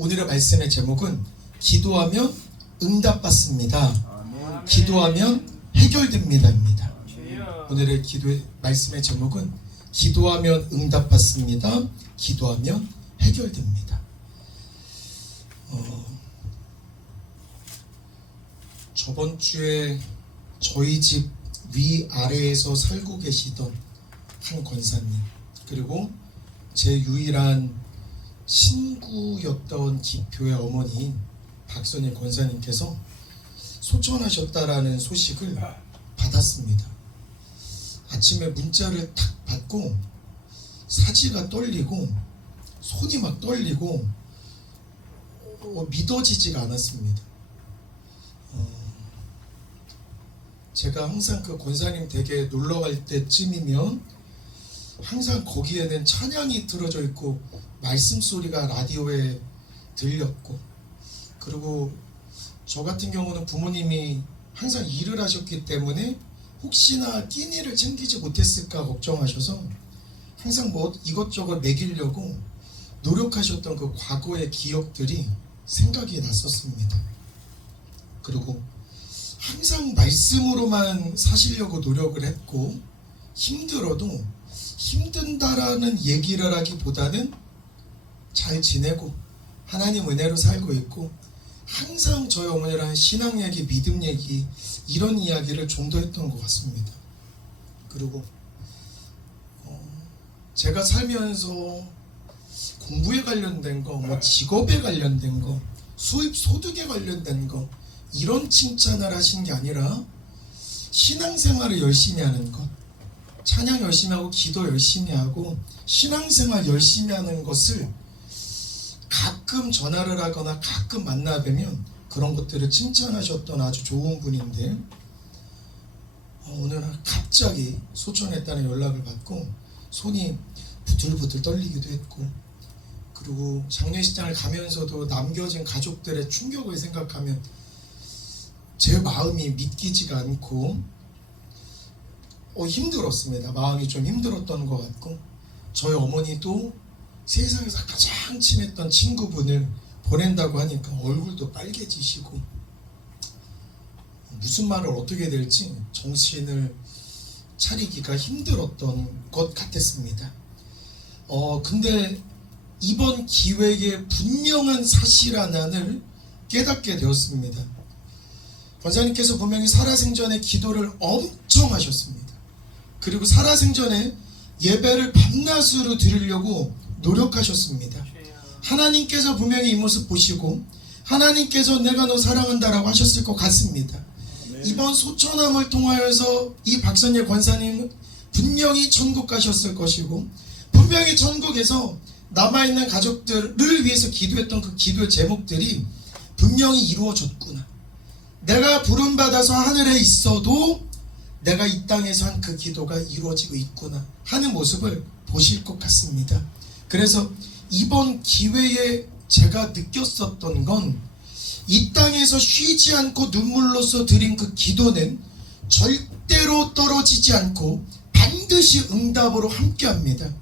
오늘의 말씀의 제목은 기도하면 응답받습니다. 기도하면 해결됩니다입니다. 오늘의 기도의 말씀의 제목은 기도하면 응답받습니다. 기도하면 해결됩니다. 저번 주에 저희 집 위아래에서 살고 계시던 한 권사님, 그리고 제 유일한 친구였던 기표의 어머니인 박선희 권사님께서 소천하셨다라는 소식을 받았습니다. 아침에 문자를 탁 받고 사지가 떨리고 손이 막 떨리고 믿어지지가 않았습니다. 제가 항상 그 권사님 댁에 놀러 갈 때쯤이면 항상 거기에는 찬양이 틀어져 있고 말씀 소리가 라디오에 들렸고, 그리고 저 같은 경우는 부모님이 항상 일을 하셨기 때문에 혹시나 끼니를 챙기지 못했을까 걱정하셔서 항상 뭐 이것저것 먹이려고 노력하셨던 그 과거의 기억들이 생각이 났었습니다. 그리고 항상 말씀으로만 사시려고 노력을 했고, 힘들어도 힘든다라는 얘기를 하기보다는 잘 지내고 하나님 은혜로 살고 있고, 항상 저희 어머니랑 신앙 얘기, 믿음 얘기, 이런 이야기를 좀 더 했던 것 같습니다. 그리고 제가 살면서 공부에 관련된 거, 뭐 직업에 관련된 거, 수입 소득에 관련된 거, 이런 칭찬을 하신 게 아니라 신앙생활을 열심히 하는 것, 찬양 열심히 하고 기도 열심히 하고 신앙생활 열심히 하는 것을 가끔 전화를 하거나 가끔 만나 뵈면 그런 것들을 칭찬하셨던 아주 좋은 분인데, 오늘 갑자기 소천했다는 연락을 받고 손이 부들부들 떨리기도 했고, 그리고 장례식장을 가면서도 남겨진 가족들의 충격을 생각하면 제 마음이 믿기지가 않고 힘들었습니다. 마음이 좀 힘들었던 것 같고, 저희 어머니도 세상에서 가장 친했던 친구분을 보낸다고 하니까 얼굴도 빨개지시고 무슨 말을 어떻게 될지 정신을 차리기가 힘들었던 것 같았습니다. 근데 이번 기회에 분명한 사실 하나를 깨닫게 되었습니다. 권사님께서 분명히 살아생전에 기도를 엄청 하셨습니다. 그리고 살아생전에 예배를 밤낮으로 드리려고 노력하셨습니다. 하나님께서 분명히 이 모습 보시고 하나님께서 내가 너 사랑한다라고 하셨을 것 같습니다. 이번 소천함을 통하여서 이 박선일 권사님은 분명히 천국 가셨을 것이고, 분명히 천국에서 남아있는 가족들을 위해서 기도했던 그 기도의 제목들이 분명히 이루어졌구나, 내가 부름받아서 하늘에 있어도 내가 이 땅에서 한 그 기도가 이루어지고 있구나 하는 모습을 보실 것 같습니다. 그래서 이번 기회에 제가 느꼈었던 건, 이 땅에서 쉬지 않고 눈물로써 드린 그 기도는 절대로 떨어지지 않고 반드시 응답으로 함께합니다.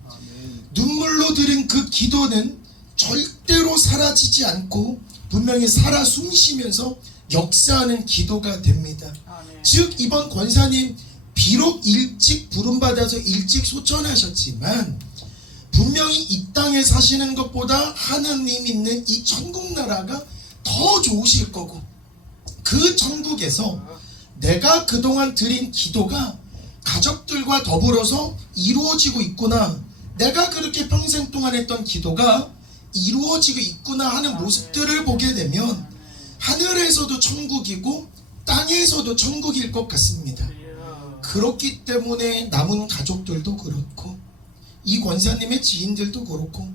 눈물로 드린 그 기도는 절대로 사라지지 않고 분명히 살아 숨쉬면서 역사하는 기도가 됩니다. 즉 이번 권사님 비록 일찍 부름받아서 일찍 소천하셨지만 분명히 이 땅에 사시는 것보다 하나님 있는 이 천국 나라가 더 좋으실 거고, 그 천국에서 내가 그동안 드린 기도가 가족들과 더불어서 이루어지고 있구나, 내가 그렇게 평생 동안 했던 기도가 이루어지고 있구나 하는 모습들을 보게 되면 하늘에서도 천국이고 땅에서도 천국일 것 같습니다. 그렇기 때문에 남은 가족들도 그렇고 이 권사님의 지인들도 그렇고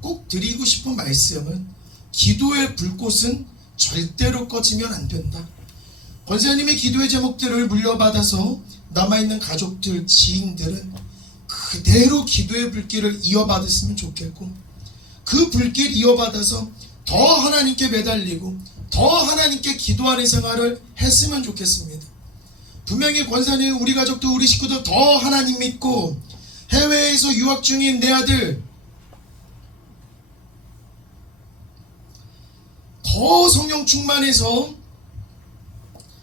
꼭 드리고 싶은 말씀은, 기도의 불꽃은 절대로 꺼지면 안 된다. 권사님의 기도의 제목들을 물려받아서 남아있는 가족들, 지인들은 그대로 기도의 불길을 이어받았으면 좋겠고, 그 불길 이어받아서 더 하나님께 매달리고 더 하나님께 기도하는 생활을 했으면 좋겠습니다. 분명히 권사님, 우리 가족도 우리 식구도 더 하나님 믿고 해외에서 유학 중인 내 아들 더 성령 충만해서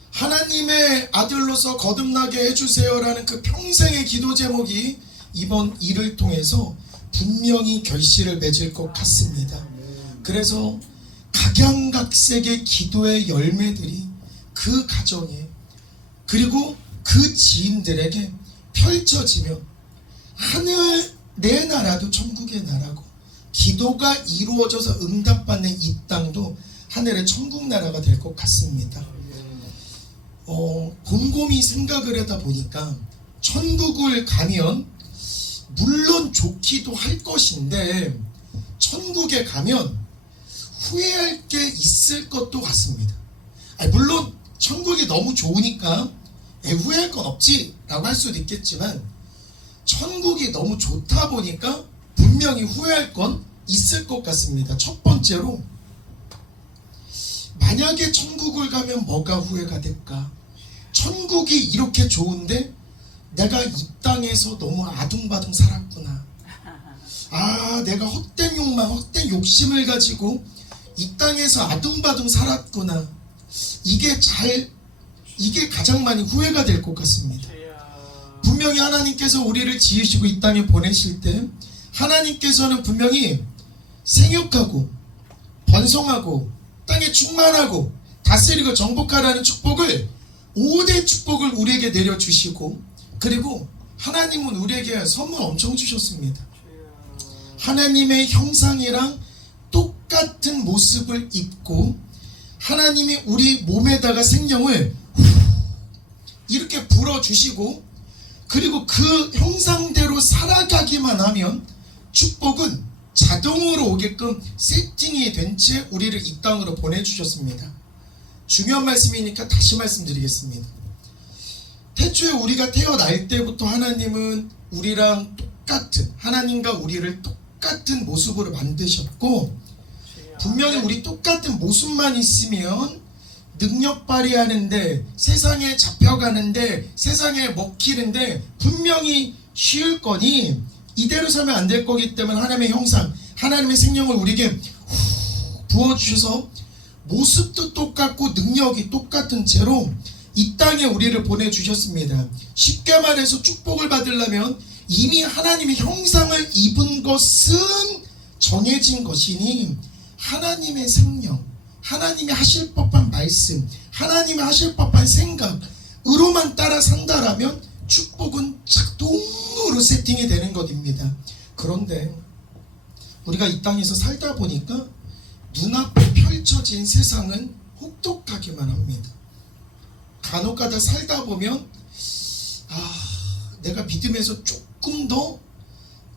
하나님의 아들로서 거듭나게 해주세요라는 그 평생의 기도 제목이 이번 일을 통해서 분명히 결실을 맺을 것 같습니다. 그래서 각양각색의 기도의 열매들이 그 가정에 그리고 그 지인들에게 펼쳐지며 하늘 내 나라도 천국의 나라고 기도가 이루어져서 응답받는 이 땅도 하늘의 천국 나라가 될 것 같습니다. 곰곰이 생각을 하다 보니까 천국을 가면 물론 좋기도 할 것인데 천국에 가면 후회할 게 있을 것도 같습니다. 물론 천국이 너무 좋으니까 후회할 건 없지 라고 할 수도 있겠지만 천국이 너무 좋다 보니까 분명히 후회할 건 있을 것 같습니다. 첫 번째로 만약에 천국을 가면 뭐가 후회가 될까? 천국이 이렇게 좋은데 내가 이 땅에서 너무 아둥바둥 살았구나. 내가 헛된 욕망, 헛된 욕심을 가지고 이 땅에서 아둥바둥 살았구나. 이게 가장 많이 후회가 될 것 같습니다. 분명히 하나님께서 우리를 지으시고 이 땅에 보내실 때 하나님께서는 분명히 생육하고 번성하고 땅에 충만하고 다스리고 정복하라는 축복을 5대 축복을 우리에게 내려주시고 그리고 하나님은 우리에게 선물 엄청 주셨습니다. 하나님의 형상이랑 똑같은 모습을 입고 하나님이 우리 몸에다가 생명을 이렇게 불어주시고 그리고 그 형상대로 살아가기만 하면 축복은 자동으로 오게끔 세팅이 된 채 우리를 이 땅으로 보내주셨습니다. 중요한 말씀이니까 다시 말씀드리겠습니다. 태초에 우리가 태어날 때부터 하나님은 우리랑 똑같은 하나님과 우리를 똑같은 모습으로 만드셨고 분명히 우리 똑같은 모습만 있으면 능력 발휘하는데 세상에 잡혀가는데 세상에 먹히는데 분명히 쉬울 거니 이대로 살면 안 될 거기 때문에 하나님의 형상 하나님의 생명을 우리에게 부어주셔서 모습도 똑같고 능력이 똑같은 채로 이 땅에 우리를 보내주셨습니다. 쉽게 말해서 축복을 받으려면 이미 하나님의 형상을 입은 것은 정해진 것이니 하나님의 생명 하나님이 하실 법한 말씀 하나님이 하실 법한 생각으로만 따라 산다라면 축복은 자동으로 세팅이 되는 것입니다. 그런데 우리가 이 땅에서 살다 보니까 눈앞에 펼쳐진 세상은 혹독하기만 합니다. 간혹가다 살다 보면 내가 믿음에서 조금 더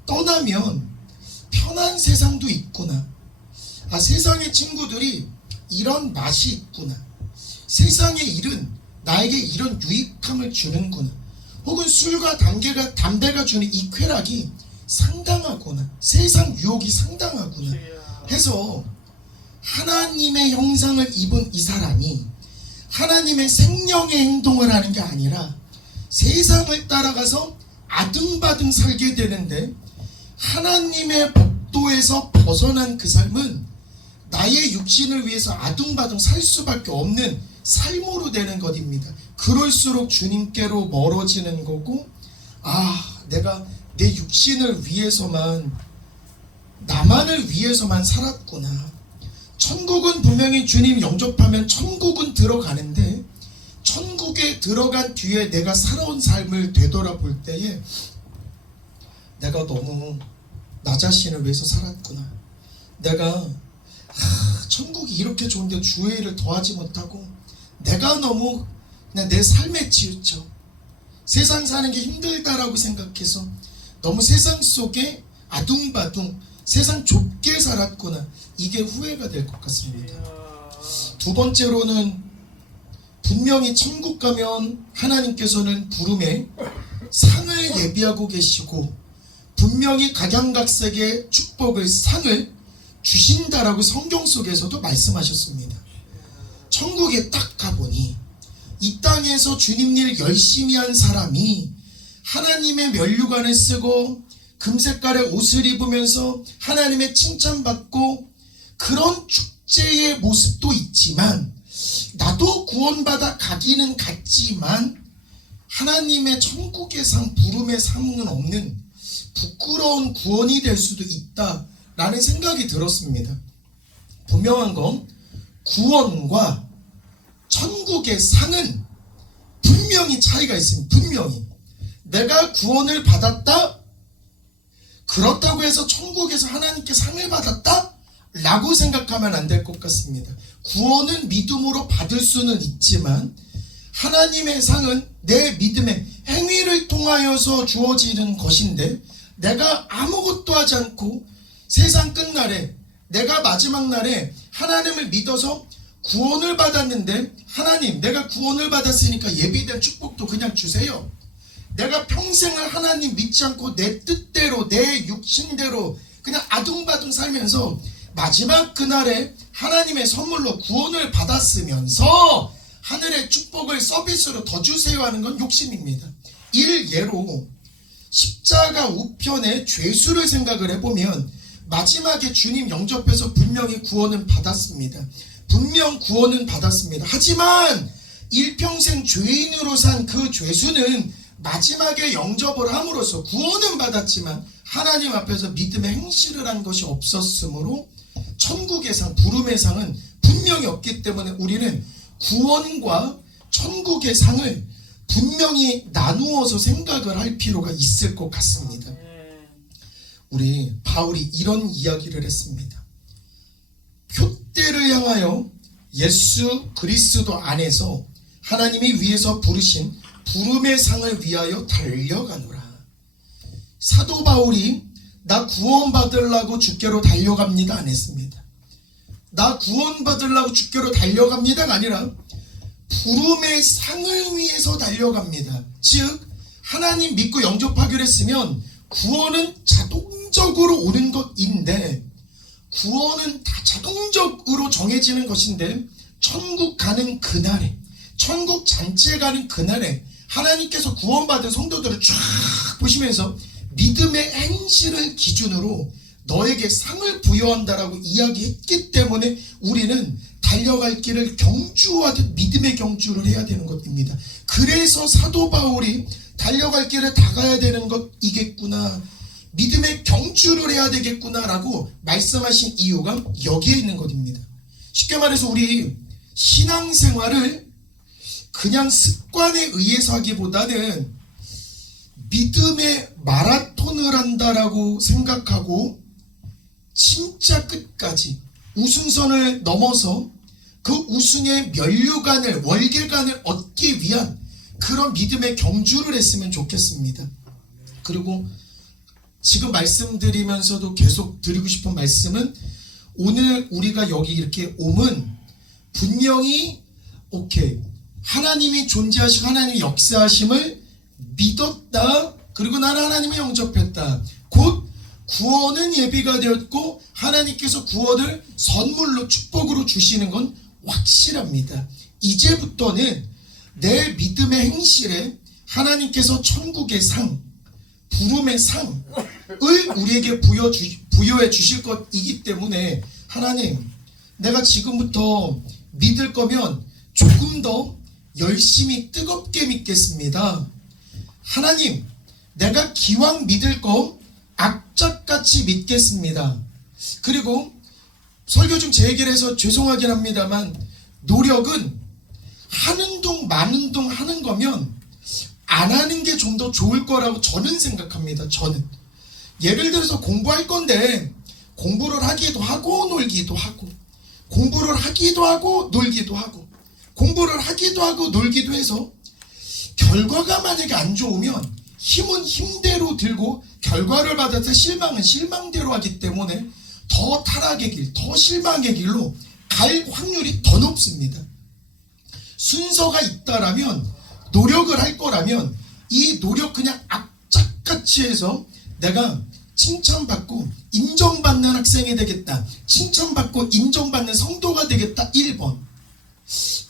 떠나면 편한 세상도 있구나. 세상의 친구들이 이런 맛이 있구나. 세상의 일은 나에게 이런 유익함을 주는구나. 혹은 술과 담배가 주는 이 쾌락이 상당하구나. 세상 유혹이 상당하구나 해서 하나님의 형상을 입은 이 사람이 하나님의 생명의 행동을 하는 게 아니라 세상을 따라가서 아등바등 살게 되는데 하나님의 법도에서 벗어난 그 삶은 나의 육신을 위해서 아둥바둥 살 수밖에 없는 삶으로 되는 것입니다. 그럴수록 주님께로 멀어지는 거고 내가 내 육신을 위해서만 나만을 위해서만 살았구나. 천국은 분명히 주님 영접하면 천국은 들어가는데 천국에 들어간 뒤에 내가 살아온 삶을 되돌아볼 때에 내가 너무 나 자신을 위해서 살았구나. 내가 천국이 이렇게 좋은데 주의 일을 더하지 못하고 내가 너무 그냥 내 삶에 치우쳐 세상 사는 게 힘들다라고 생각해서 너무 세상 속에 아둥바둥 세상 좁게 살았구나. 이게 후회가 될 것 같습니다. 두 번째로는 분명히 천국 가면 하나님께서는 부름에 상을 예비하고 계시고 분명히 각양각색의 축복을 상을 주신다라고 성경 속에서도 말씀하셨습니다. 천국에 딱 가보니 이 땅에서 주님 일 열심히 한 사람이 하나님의 면류관을 쓰고 금색깔의 옷을 입으면서 하나님의 칭찬받고 그런 육체의 모습도 있지만 나도 구원받아 가기는 갔지만 하나님의 천국의 상, 부름의 상은 없는 부끄러운 구원이 될 수도 있다라는 생각이 들었습니다. 분명한 건 구원과 천국의 상은 분명히 차이가 있습니다. 분명히 내가 구원을 받았다, 그렇다고 해서 천국에서 하나님께 상을 받았다 라고 생각하면 안 될 것 같습니다. 구원은 믿음으로 받을 수는 있지만 하나님의 상은 내 믿음의 행위를 통하여서 주어지는 것인데, 내가 아무것도 하지 않고 세상 끝날에, 내가 마지막 날에 하나님을 믿어서 구원을 받았는데, 하나님 내가 구원을 받았으니까 예비된 축복도 그냥 주세요, 내가 평생을 하나님 믿지 않고 내 뜻대로 내 육신대로 그냥 아둥바둥 살면서 마지막 그날에 하나님의 선물로 구원을 받았으면서 하늘의 축복을 서비스로 더 주세요 하는 건 욕심입니다. 일예로 십자가 우편의 죄수를 생각을 해보면 마지막에 주님 영접해서 분명히 구원은 받았습니다. 분명 구원은 받았습니다. 하지만 일평생 죄인으로 산 그 죄수는 마지막에 영접을 함으로써 구원은 받았지만 하나님 앞에서 믿음의 행실을 한 것이 없었으므로 천국의 상, 부름의 상은 분명히 없기 때문에 우리는 구원과 천국의 상을 분명히 나누어서 생각을 할 필요가 있을 것 같습니다. 우리 바울이 이런 이야기를 했습니다. 표대를 향하여 예수 그리스도 안에서 하나님이 위에서 부르신 부름의 상을 위하여 달려가노라. 사도 바울이 나 구원받으려고 주께로 달려갑니다 안 했습니다. 나 구원받으려고 주께로 달려갑니다가 아니라 부름의 상을 위해서 달려갑니다. 즉 하나님 믿고 영접하기로 했으면 구원은 자동적으로 오는 것인데, 구원은 다 자동적으로 정해지는 것인데, 천국 가는 그날에, 천국 잔치에 가는 그날에 하나님께서 구원받은 성도들을 쫙 보시면서 믿음의 행실을 기준으로 너에게 상을 부여한다라고 이야기했기 때문에 우리는 달려갈 길을 경주하듯 믿음의 경주를 해야 되는 것입니다. 그래서 사도 바울이 달려갈 길을 다 가야 되는 것이겠구나, 믿음의 경주를 해야 되겠구나 라고 말씀하신 이유가 여기에 있는 것입니다. 쉽게 말해서 우리 신앙생활을 그냥 습관에 의해서 하기보다는 믿음의 마라톤을 한다라고 생각하고 진짜 끝까지 우승선을 넘어서 그 우승의 면류관을, 월계관을 얻기 위한 그런 믿음의 경주를 했으면 좋겠습니다. 그리고 지금 말씀드리면서도 계속 드리고 싶은 말씀은, 오늘 우리가 여기 이렇게 오면 분명히 하나님이 존재하시고 하나님이 역사하심을 믿었다, 그리고 나는 하나님을 영접했다, 곧 구원은 예비가 되었고 하나님께서 구원을 선물로 축복으로 주시는 건 확실합니다. 이제부터는 내 믿음의 행실에 하나님께서 천국의 상, 부름의 상을 우리에게 부여해 주실 것이기 때문에, 하나님 내가 지금부터 믿을 거면 조금 더 열심히 뜨겁게 믿겠습니다. 하나님 내가 기왕 믿을 거 악착같이 믿겠습니다. 그리고 설교 중 제 얘기를 해서 죄송하긴 합니다만, 노력은 하는 둥 마는 둥 하는 거면 안 하는 게 좀 더 좋을 거라고 저는 생각합니다. 저는 예를 들어서 공부할 건데 공부를 하기도 하고 놀기도 하고, 공부를 하기도 하고 놀기도 하고, 공부를 하기도 하고 놀기도 해서 결과가 만약에 안 좋으면 힘은 힘대로 들고 결과를 받아서 실망은 실망대로 하기 때문에 더 타락의 길, 더 실망의 길로 갈 확률이 더 높습니다. 순서가 있다라면, 노력을 할 거라면 이 노력 그냥 악착같이 해서 내가 칭찬받고 인정받는 학생이 되겠다, 칭찬받고 인정받는 성도가 되겠다, 1번.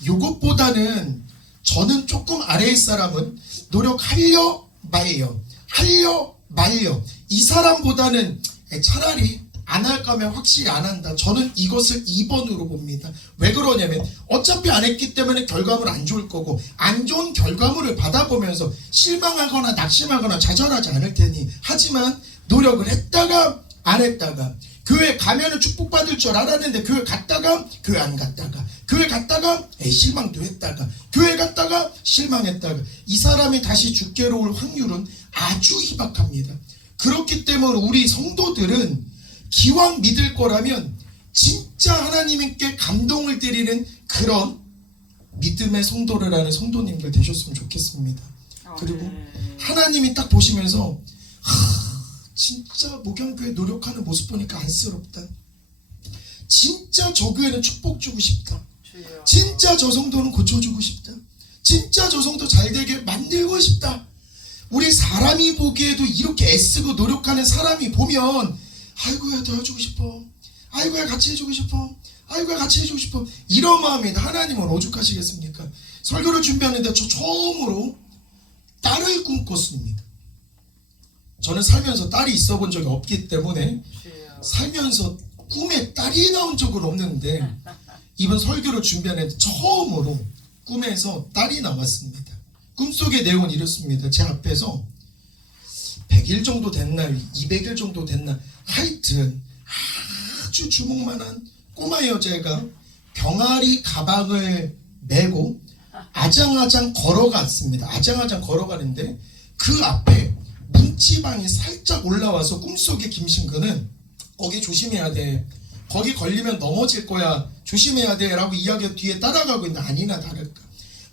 요것보다는 저는 조금 아래의 사람은 노력하려 말려, 하려 말려, 이 사람보다는 차라리 안 할 거면 확실히 안 한다. 저는 이것을 2번으로 봅니다. 왜 그러냐면 어차피 안 했기 때문에 결과물 안 좋을 거고, 안 좋은 결과물을 받아보면서 실망하거나 낙심하거나 좌절하지 않을 테니. 하지만 노력을 했다가 안 했다가, 교회 가면은 축복받을 줄 알았는데 교회 갔다가 교회 안 갔다가, 교회 갔다가 실망도 했다가, 교회 갔다가 실망했다가, 이 사람이 다시 주께로 올 확률은 아주 희박합니다. 그렇기 때문에 우리 성도들은 기왕 믿을 거라면 진짜 하나님께 감동을 드리는 그런 믿음의 성도라는 성도님들 되셨으면 좋겠습니다. 그리고 하나님이 딱 보시면서 진짜 목양교회 노력하는 모습 보니까 안쓰럽다. 진짜 저 교회는 축복 주고 싶다. 진짜 저 성도는 고쳐주고 싶다. 진짜 저 성도 잘되게 만들고 싶다. 우리 사람이 보기에도 이렇게 애쓰고 노력하는 사람이 보면 아이고야 도와주고 싶어, 아이고야 같이 해주고 싶어, 아이고야 같이 해주고 싶어, 이런 마음인데 하나님은 오죽하시겠습니까? 설교를 준비하는데 저 처음으로 딸을 꿈꿨습니다. 저는 살면서 딸이 있어 본 적이 없기 때문에 살면서 꿈에 딸이 나온 적은 없는데 이번 설교를 준비하는데 처음으로 꿈에서 딸이 나왔습니다. 꿈속의 내용은 이렇습니다. 제 앞에서 100일 정도 된 날, 200일 정도 된 날, 하여튼 아주 주먹만한 꼬마 여자애가 병아리 가방을 메고 아장아장 걸어갔습니다. 아장아장 걸어가는데 그 앞에 문지방이 살짝 올라와서 꿈속에 김신근은 거기 조심해야 돼, 거기 걸리면 넘어질 거야, 조심해야 돼 라고 이야기 뒤에 따라가고 있는데 아니나 다를까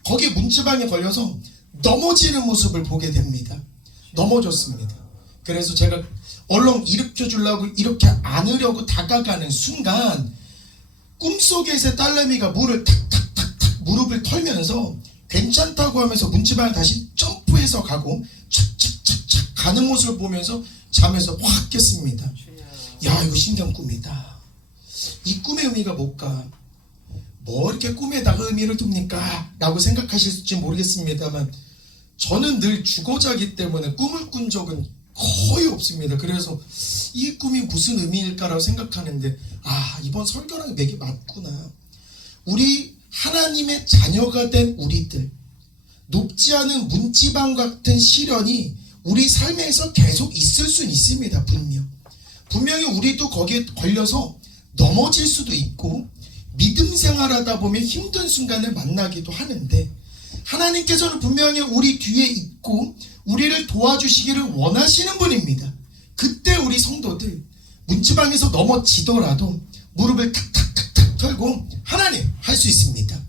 거기 문지방에 걸려서 넘어지는 모습을 보게 됩니다. 넘어졌습니다. 그래서 제가 얼른 일으켜 주려고 이렇게 안으려고 다가가는 순간 꿈속에서 딸내미가 물을 탁탁탁탁 무릎을 털면서 괜찮다고 하면서 문지방을 다시 점프해서 가고 착착착착 가는 모습을 보면서 잠에서 확 깼습니다. 야, 이거 신기한 꿈이다. 이 꿈의 의미가 뭘까? 뭐 이렇게 꿈에다가 의미를 둡니까? 라고 생각하실지 모르겠습니다만 저는 늘 죽어자기 때문에 꿈을 꾼 적은 거의 없습니다. 그래서 이 꿈이 무슨 의미일까라고 생각하는데 이번 설교랑 맥이 맞구나. 우리 하나님의 자녀가 된 우리들, 높지 않은 문지방 같은 시련이 우리 삶에서 계속 있을 수는 있습니다. 분명히 우리도 거기에 걸려서 넘어질 수도 있고 믿음 생활하다 보면 힘든 순간을 만나기도 하는데 하나님께서는 분명히 우리 뒤에 있고 우리를 도와주시기를 원하시는 분입니다. 그때 우리 성도들 문지방에서 넘어지더라도 무릎을 탁탁탁탁 털고 하나님 할 수 있습니다.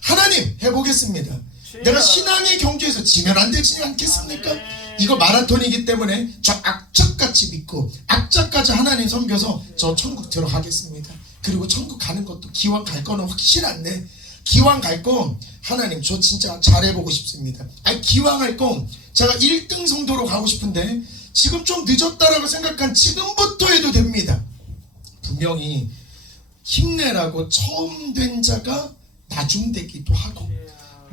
하나님 해보겠습니다. 내가 신앙의 경주에서 지면 안 되지 않겠습니까? 이거 마라톤이기 때문에 저 악착같이 믿고 악착같이 하나님 섬겨서 저 천국 들어가겠습니다. 그리고 천국 가는 것도 기왕 갈 거는 확실한데 기왕 갈 거 하나님 저 진짜 잘해보고 싶습니다. 기왕 할 거 제가 1등 성도로 가고 싶은데 지금 좀 늦었다라고 생각한 지금부터 해도 됩니다. 분명히 힘내라고 처음 된 자가 나중되기도 하고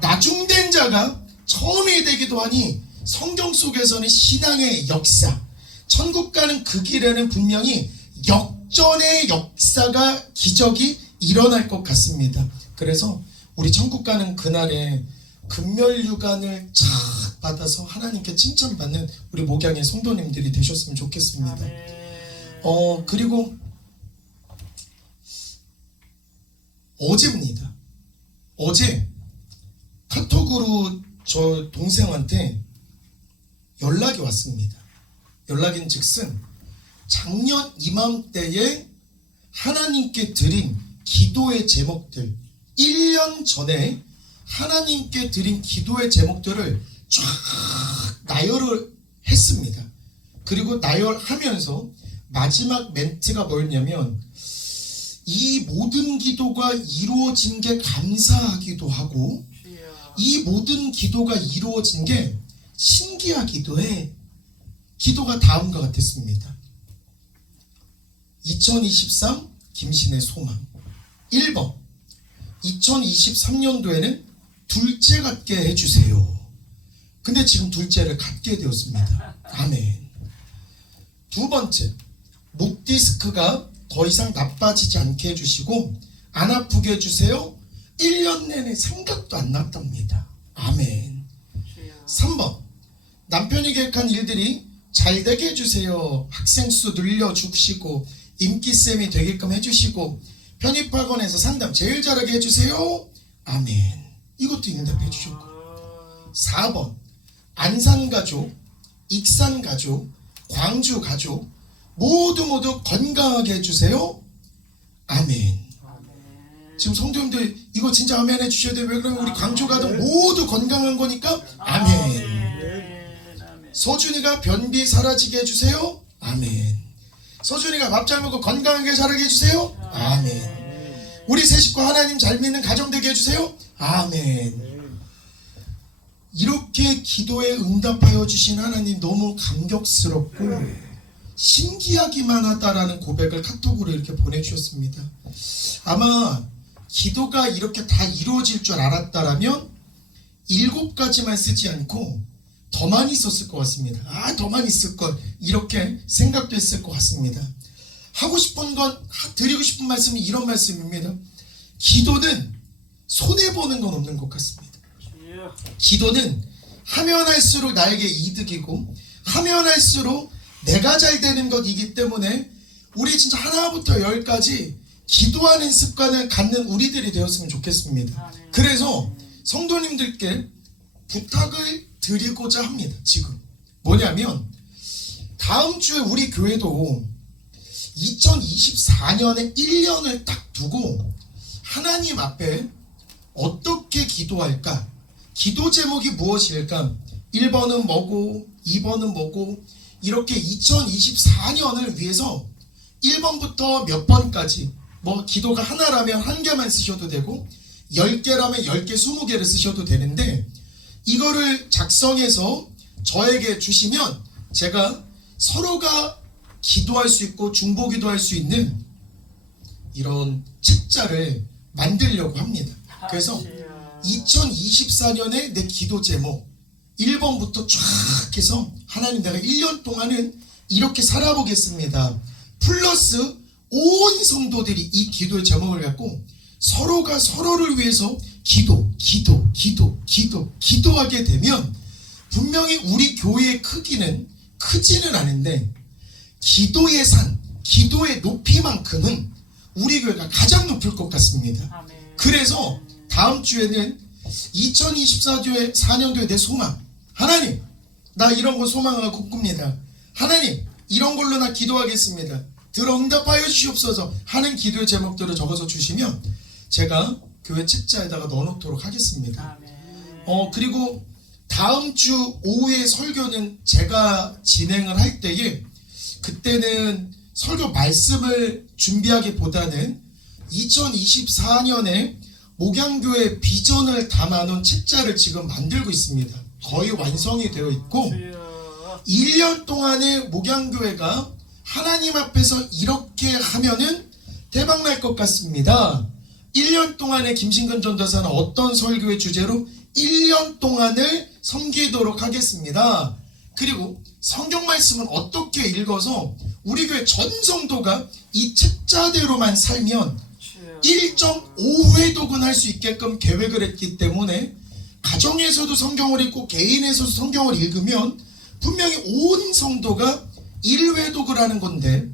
나중된 자가 처음이 되기도 하니 성경 속에서는 신앙의 역사, 천국 가는 그 길에는 분명히 역전의 역사가 기적이 일어날 것 같습니다. 그래서 우리 천국 가는 그날에 금멸유관을 착 받아서 하나님께 칭찬받는 우리 목양의 성도님들이 되셨으면 좋겠습니다. 그리고 어제입니다. 어제 카톡으로 저 동생한테 연락이 왔습니다. 연락인 즉슨 작년 이맘때에 하나님께 드린 기도의 제목들, 1년 전에 하나님께 드린 기도의 제목들을 쫙 나열을 했습니다. 그리고 나열하면서 마지막 멘트가 뭐였냐면 이 모든 기도가 이루어진 게 감사하기도 하고 이 모든 기도가 이루어진 게 신기하기도 해. 기도가 다음과 같았습니다. 2023 김신의 소망 1번 2023년도에는 둘째 갖게 해주세요. 근데 지금 둘째를 갖게 되었습니다. 아멘. 두 번째 목 디스크가 더 이상 나빠지지 않게 해주시고 안 아프게 해주세요. 1년 내내 생각도 안 났답니다. 아멘. 3번, 남편이 계획한 일들이 잘 되게 해주세요. 학생 수 늘려주시고 인기쌤이 되게끔 해주시고 편입학원에서 상담 제일 잘하게 해주세요. 아멘. 이것도 응답해 주셨고. 4번, 안산 가족, 익산 가족, 광주 가족 모두 건강하게 해주세요. 아멘. 지금 성도님들 이거 진짜 아멘 해주셔야 돼요. 왜 그러면 우리 광주 가족 모두 건강한 거니까 아멘. 서준이가 변비 사라지게 해주세요. 아멘. 서준이가 밥 잘 먹고 건강하게 자라게 해주세요. 아멘. 우리 세 식구 하나님 잘 믿는 가정 되게 해주세요. 아멘. 이렇게 기도에 응답하여 주신 하나님 너무 감격스럽고 신기하기만 하다라는 고백을 카톡으로 이렇게 보내주셨습니다. 아마 기도가 이렇게 다 이루어질 줄 알았다라면 7가지만 쓰지 않고 더 많이 썼을 것 같습니다. 더 많이 쓸 걸 이렇게 생각도 했을 것 같습니다. 하고 싶은 건 드리고 싶은 말씀이 이런 말씀입니다. 기도는 손해보는 건 없는 것 같습니다. 기도는 하면 할수록 나에게 이득이고 하면 할수록 내가 잘 되는 것이기 때문에 우리 진짜 하나부터 10까지 기도하는 습관을 갖는 우리들이 되었으면 좋겠습니다. 그래서 성도님들께 부탁을 드리고자 합니다. 지금 뭐냐면 다음 주에 우리 교회도 2024년에 1년을 딱 두고 하나님 앞에 어떻게 기도할까? 기도 제목이 무엇일까? 1번은 뭐고 2번은 뭐고 이렇게 2024년을 위해서 1번부터 몇 번까지 뭐 기도가 하나라면 한 개만 쓰셔도 되고 10개라면 10개 20개를 쓰셔도 되는데 이거를 작성해서 저에게 주시면 제가 서로가 기도할 수 있고 중보기도 할 수 있는 이런 책자를 만들려고 합니다. 그래서 2024년에 내 기도 제목 1번부터 쫙 해서 하나님 내가 1년 동안은 이렇게 살아보겠습니다. 플러스 온 성도들이 이 기도의 제목을 갖고 서로가 서로를 위해서 기도하게 되면 분명히 우리 교회의 크기는 크지는 않은데 기도의 산, 기도의 높이만큼은 우리 교회가 가장 높을 것 같습니다. 그래서 다음 주에는 2024년도에 내 소망 하나님 나 이런 거 소망하고 꿉니다. 하나님 이런 걸로 나 기도하겠습니다. 들어 응답하여 주시옵소서 하는 기도의 제목들을 적어서 주시면 제가 교회 책자에다가 넣어놓도록 하겠습니다. 그리고 다음 주 오후에 설교는 제가 진행을 할 때에 그때는 설교 말씀을 준비하기보다는 2024년에 목양교회 비전을 담아놓은 책자를 지금 만들고 있습니다. 거의 완성이 되어 있고 1년 동안의 목양교회가 하나님 앞에서 이렇게 하면은 대박 날 것 같습니다. 1년 동안의 김신근 전도사는 어떤 설교의 주제로 1년 동안을 섬기도록 하겠습니다. 그리고 성경 말씀은 어떻게 읽어서 우리 교회 전 성도가 이 책자대로만 살면 1.5회독은 할 수 있게끔 계획을 했기 때문에 가정에서도 성경을 읽고 개인에서도 성경을 읽으면 분명히 온 성도가 1회독을 하는 건데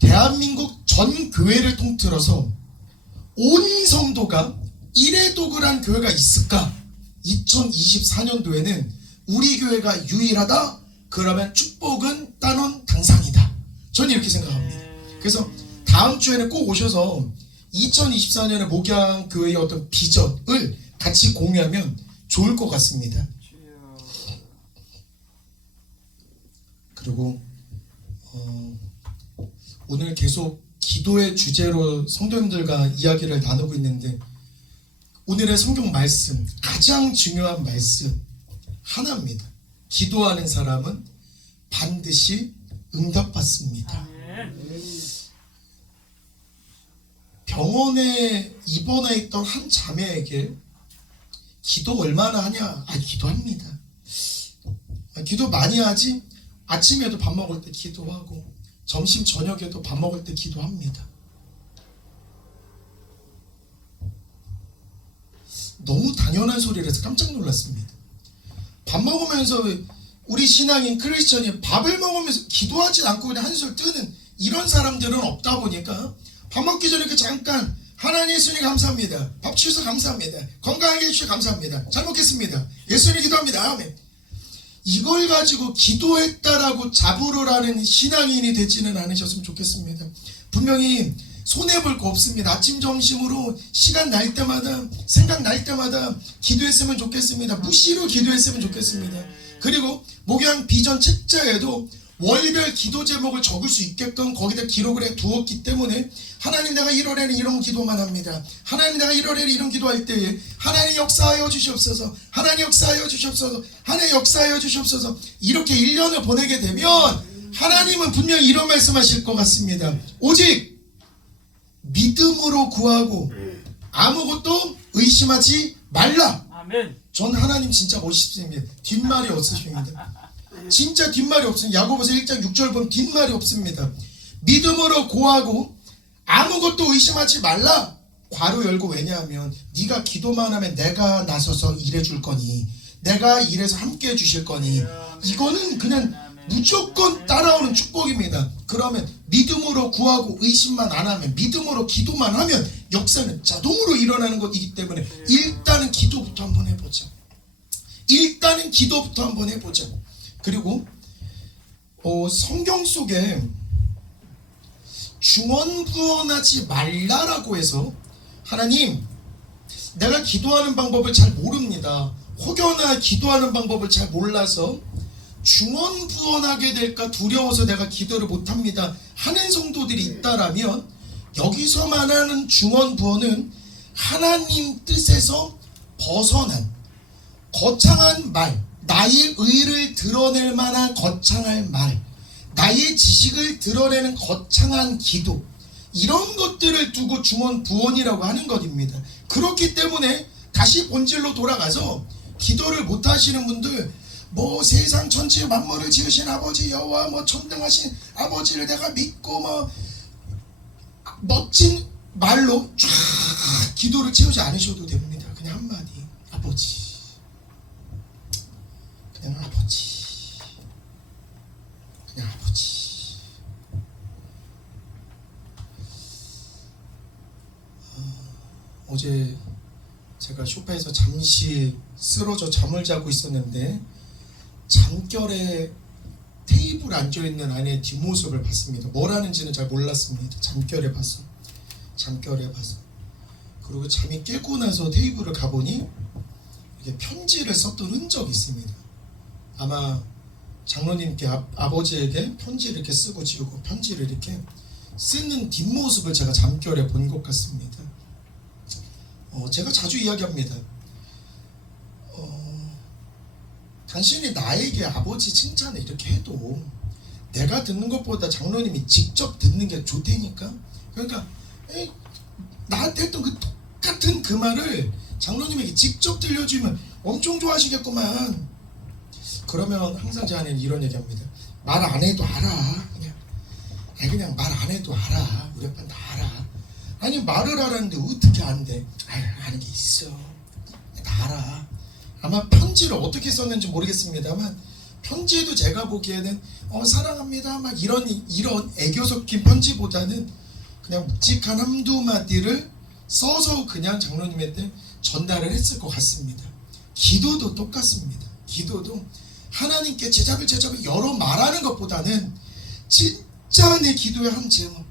대한민국 전 교회를 통틀어서 온 성도가 1회독을 한 교회가 있을까? 2024년도에는 우리 교회가 유일하다? 그러면 축복은 따놓은 당상이다. 저는 이렇게 생각합니다. 그래서 다음 주에는 꼭 오셔서 2024년의 목양교회의 어떤 비전을 같이 공유하면 좋을 것 같습니다. 그리고 오늘 계속 기도의 주제로 성도님들과 이야기를 나누고 있는데 오늘의 성경 말씀 가장 중요한 말씀 하나입니다. 기도하는 사람은 반드시 응답받습니다. 병원에 입원해 있던 한 자매에게 기도 얼마나 하냐? 기도합니다. 기도 많이 하지? 아침에도 밥 먹을 때 기도하고 점심 저녁에도 밥 먹을 때 기도합니다. 너무 당연한 소리라서 깜짝 놀랐습니다. 밥 먹으면서 우리 신앙인 크리스천이 밥을 먹으면서 기도하지 않고 그냥 한술 뜨는 이런 사람들은 없다 보니까 밥 먹기 전에 잠깐 하나님 예수님 감사합니다. 밥 주셔서 감사합니다. 건강하게 해주셔서 감사합니다. 잘 먹겠습니다. 예수님 기도합니다. 아멘. 이걸 가지고 기도했다라고 자부를 신앙인이 되지는 않으셨으면 좋겠습니다. 분명히 손해볼 거 없습니다. 아침 점심으로 시간 날 때마다 생각날 때마다 기도했으면 좋겠습니다. 무시로 기도했으면 좋겠습니다. 그리고 목양 비전 책자에도 월별 기도 제목을 적을 수 있게끔 거기다 기록을 해 두었기 때문에 하나님 내가 1월에는 이런 기도만 합니다. 하나님 내가 1월에는 이런 기도할 때에 하나님 역사하여 주시옵소서, 하나님 역사하여 주시옵소서, 하나님 역사하여 주시옵소서. 이렇게 1년을 보내게 되면 하나님은 분명히 이런 말씀하실 것 같습니다. 오직 믿음으로 구하고 아무것도 의심하지 말라. 아멘. 전 하나님 진짜 멋있습니다. 뒷말이 없으십니다. 진짜 뒷말이 없습니다. 야고보서 1장 6절 보면 뒷말이 없습니다. 믿음으로 구하고 아무것도 의심하지 말라. 괄호 열고. 왜냐하면 네가 기도만 하면 내가 나서서 일해줄 거니, 내가 일해서 함께 해주실 거니, 이거는 그냥 무조건 따라오는 축복입니다. 그러면 믿음으로 구하고 의심만 안 하면, 믿음으로 기도만 하면 역사는 자동으로 일어나는 것이기 때문에 일단은 기도부터 한번 해보자. 일단은 기도부터 한번 해보자. 그리고 성경 속에 중언부언하지 말라라고 해서 하나님 내가 기도하는 방법을 잘 모릅니다. 혹여나 기도하는 방법을 잘 몰라서 중언부언하게 될까 두려워서 내가 기도를 못합니다 하는 성도들이 있다라면, 여기서 말하는 중언부언은 하나님 뜻에서 벗어난 거창한 말, 나의 의를 드러낼 만한 거창한 말, 나의 지식을 드러내는 거창한 기도, 이런 것들을 두고 중언부언이라고 하는 것입니다. 그렇기 때문에 다시 본질로 돌아가서 기도를 못하시는 분들, 뭐 세상 천지 만물을 지으신 아버지 여호와, 뭐 전능하신 아버지를 내가 믿고, 뭐 멋진 말로 쫙 기도를 채우지 않으셔도 됩니다. 그냥 한마디, 아버지, 그냥 아버지, 그냥 아버지. 어제 제가 소파에서 잠시 쓰러져 잠을 자고 있었는데 잠결에 테이블 앉아있는 아내의 뒷모습을 봤습니다. 뭘 하는지는 잘 몰랐습니다. 잠결에 봐서. 그리고 잠이 깨고 나서 테이블을 가보니 이렇게 편지를 썼던 흔적이 있습니다. 아마 장로님께 아버지에게 편지를 이렇게 쓰고 지우고 편지를 이렇게 쓰는 뒷모습을 제가 잠결에 본 것 같습니다. 제가 자주 이야기합니다. 당신이 나에게 아버지 칭찬을 이렇게 해도 내가 듣는 것보다 장로님이 직접 듣는 게 좋다니까. 그러니까 나한테 했던 그 똑같은 그 말을 장로님에게 직접 들려주면 엄청 좋아하시겠구만. 그러면 항상 제 아내는 이런 얘기합니다. 말 안 해도 알아. 그냥 말 안 해도 알아. 우리 아빠는 다 알아. 아니 말을 하라는데 어떻게 안 돼? 아는 게 있어. 다 알아. 아마 편지를 어떻게 썼는지 모르겠습니다만 편지도 제가 보기에는 사랑합니다 막 이런 애교 섞인 편지보다는 그냥 묵직한 한두 마디를 써서 그냥 장로님한테 전달을 했을 것 같습니다. 기도도 똑같습니다. 기도도 하나님께 제 잡을 여러 말하는 것보다는 진짜 내 기도의 한 제목,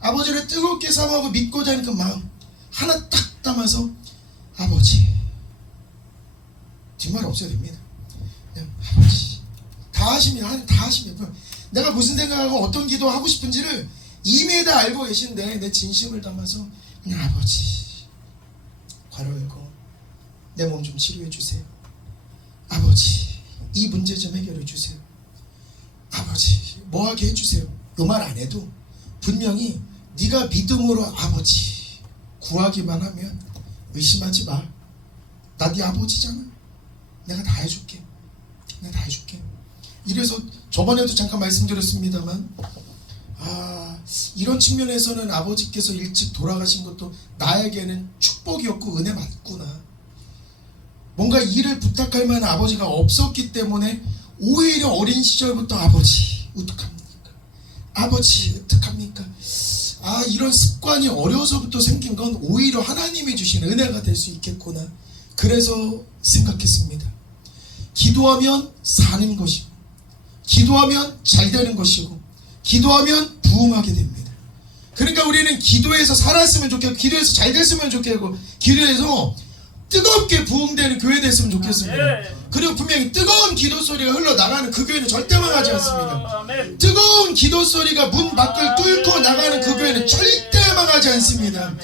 아버지를 뜨겁게 사모하고 믿고자 하는 그 마음 하나 딱 담아서 아버지, 뒷말 없어야 됩니다. 그냥 아버지, 다 하십니다. 하나님 다 하십니다. 내가 무슨 생각하고 어떤 기도 하고 싶은지를 이미 다 알고 계신데 내 진심을 담아서 그냥 아버지, 괄호 열고 내 몸 좀 치료해 주세요. 아버지, 이 문제 좀 해결해 주세요. 아버지, 뭐하게 해주세요. 요 말 안 해도 분명히 네가 믿음으로 아버지 구하기만 하면 의심하지 마. 나 네 아버지잖아. 내가 다 해줄게. 이래서 저번에도 잠깐 말씀드렸습니다만 이런 측면에서는 아버지께서 일찍 돌아가신 것도 나에게는 축복이었고 은혜 맞구나. 뭔가 일을 부탁할 만한 아버지가 없었기 때문에 오히려 어린 시절부터 아버지 어떡합니까? 아버지 어떡합니까? 이런 습관이 어려서부터 생긴 건 오히려 하나님이 주신 은혜가 될 수 있겠구나. 그래서 생각했습니다. 기도하면 사는 것이고, 기도하면 잘 되는 것이고, 기도하면 부흥하게 됩니다. 그러니까 우리는 기도해서 살았으면 좋겠고, 기도해서 잘 됐으면 좋겠고, 기도해서 뜨겁게 부흥되는 교회 됐으면 좋겠습니다. 그리고 분명히 뜨거운 기도 소리가 흘러나가는 그 교회는 절대 망하지 않습니다. 뜨거운 기도 소리가 문 밖을 뚫고 나가는 그 교회는 절대 망하지 않습니다.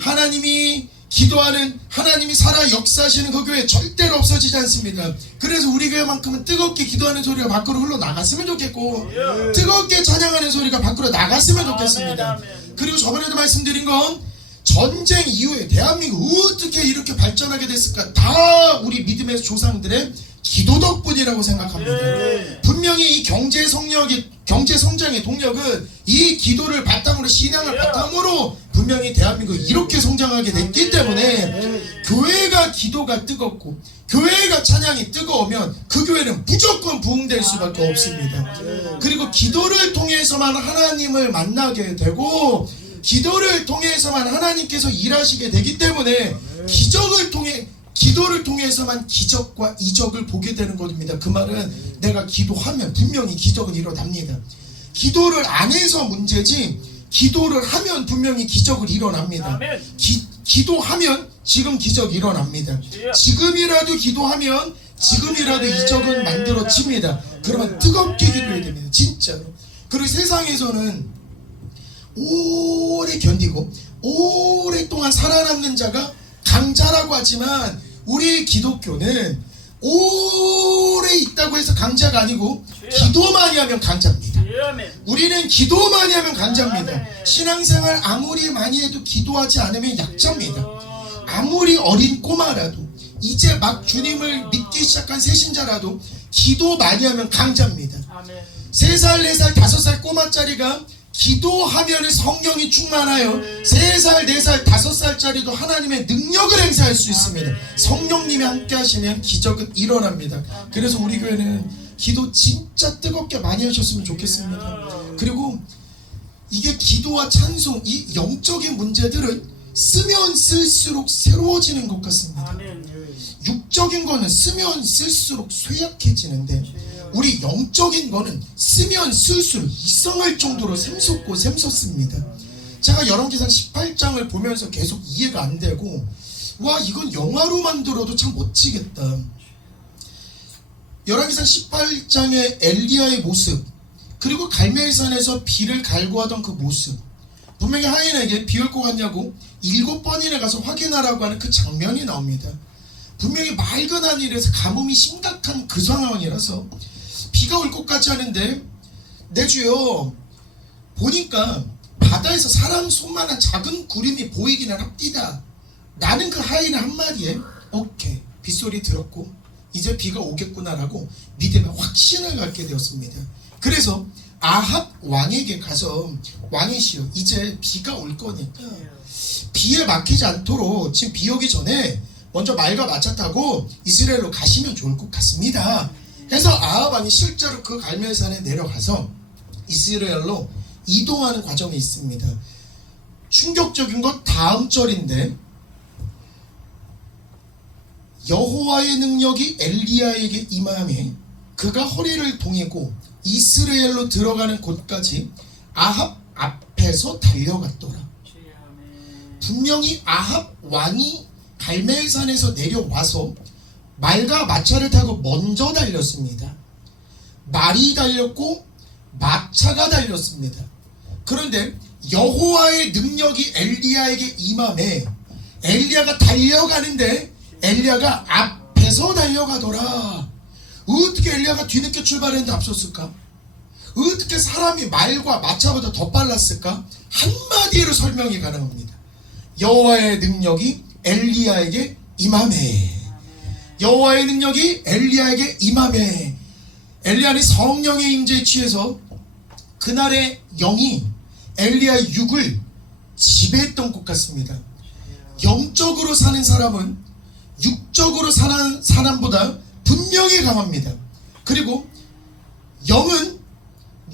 하나님이 기도하는, 하나님이 살아 역사하시는 그 교회 절대로 없어지지 않습니다. 그래서 우리 교회만큼은 뜨겁게 기도하는 소리가 밖으로 흘러나갔으면 좋겠고, 뜨겁게 찬양하는 소리가 밖으로 나갔으면 좋겠습니다. 그리고 저번에도 말씀드린 건 전쟁 이후에 대한민국 어떻게 이렇게 발전하게 됐을까? 다 우리 믿음의 조상들의 기도 덕분이라고 생각합니다. 분명히 이 경제 성장의 동력은 이 기도를 바탕으로, 신앙을 바탕으로 분명히 대한민국이 이렇게 성장하게 됐기 때문에, 교회가 기도가 뜨겁고 교회가 찬양이 뜨거우면 그 교회는 무조건 부흥될 수밖에 없습니다. 그리고 기도를 통해서만 하나님을 만나게 되고, 기도를 통해서만 하나님께서 일하시게 되기 때문에, 기도를 통해서만 기적과 이적을 보게 되는 것입니다. 그 말은 내가 기도하면 분명히 기적은 일어납니다. 기도를 안 해서 문제지, 기도를 하면 분명히 기적을 일어납니다. 기도하면 지금 기적이 일어납니다. 지금이라도 기도하면 지금이라도 이적은 만들어집니다. 그러면 뜨겁게 기도해야 됩니다. 진짜로. 그리고 세상에서는 오래 견디고 오랫동안 살아남는 자가 강자라고 하지만, 우리 기독교는 오래 있다고 해서 강자가 아니고 기도 많이 하면 강자입니다. 우리는 기도 많이 하면 강자입니다. 신앙생활 아무리 많이 해도 기도하지 않으면 약자입니다. 아무리 어린 꼬마라도, 이제 막 주님을 믿기 시작한 새신자라도 기도 많이 하면 강자입니다. 3살, 4살, 5살 꼬마짜리가 기도하면 성령이 충만하여 3살, 4살, 5살짜리도 하나님의 능력을 행사할 수 있습니다. 성령님이 함께 하시면 기적은 일어납니다. 그래서 우리 교회는 기도 진짜 뜨겁게 많이 하셨으면 좋겠습니다. 그리고 이게 기도와 찬송, 이 영적인 문제들은 쓰면 쓸수록 새로워지는 것 같습니다. 육적인 거는 쓰면 쓸수록 쇠약해지는데, 우리 영적인 거는 쓰면 쓸수록 이상할 정도로 샘솟고 샘솟습니다. 제가 열왕기상 18장을 보면서 계속 이해가 안 되고, 이건 영화로 만들어도 참 멋지겠다. 열왕기상 18장의 엘리야의 모습, 그리고 갈멜산에서 비를 갈구하던 그 모습, 분명히 하인에게 비 올 것 같냐고 7번이나 가서 확인하라고 하는 그 장면이 나옵니다. 분명히 맑은 하늘에서 가뭄이 심각한 그 상황이라서 비가 올 것 같지 않은데, 내 주여, 보니까 바다에서 사람 손만한 작은 구름이 보이기는 합디다. 나는 그 하인의 한마디에 오케이, 빗소리 들었고 이제 비가 오겠구나라고 믿음의 확신을 갖게 되었습니다. 그래서 아합 왕에게 가서, 왕이시여, 이제 비가 올 거니까 비에 막히지 않도록 지금 비 오기 전에 먼저 말과 마차 타고 이스라엘로 가시면 좋을 것 같습니다. 해서 아합 왕이 실제로 그 갈멜산에 내려가서 이스라엘로 이동하는 과정이 있습니다. 충격적인 건 다음 절인데, 여호와의 능력이 엘리야에게 임하매 그가 허리를 동이고 이스라엘로 들어가는 곳까지 아합 앞에서 달려갔더라. 분명히 아합 왕이 갈멜산에서 내려와서 말과 마차를 타고 먼저 달렸습니다. 말이 달렸고 마차가 달렸습니다. 그런데 여호와의 능력이 엘리야에게 임하매 엘리야가 달려가는데 엘리야가 앞에서 달려가더라. 어떻게 엘리야가 뒤늦게 출발했는데 앞섰을까? 어떻게 사람이 말과 마차보다 더 빨랐을까? 한마디로 설명이 가능합니다. 여호와의 능력이 엘리야에게 임하매, 여호와의 능력이 엘리야에게 임하매. 엘리야는 성령의 임재에 취해서 그날의 영이 엘리야의 육을 지배했던 것 같습니다. 영적으로 사는 사람은 육적으로 사는 사람보다 분명히 강합니다. 그리고 영은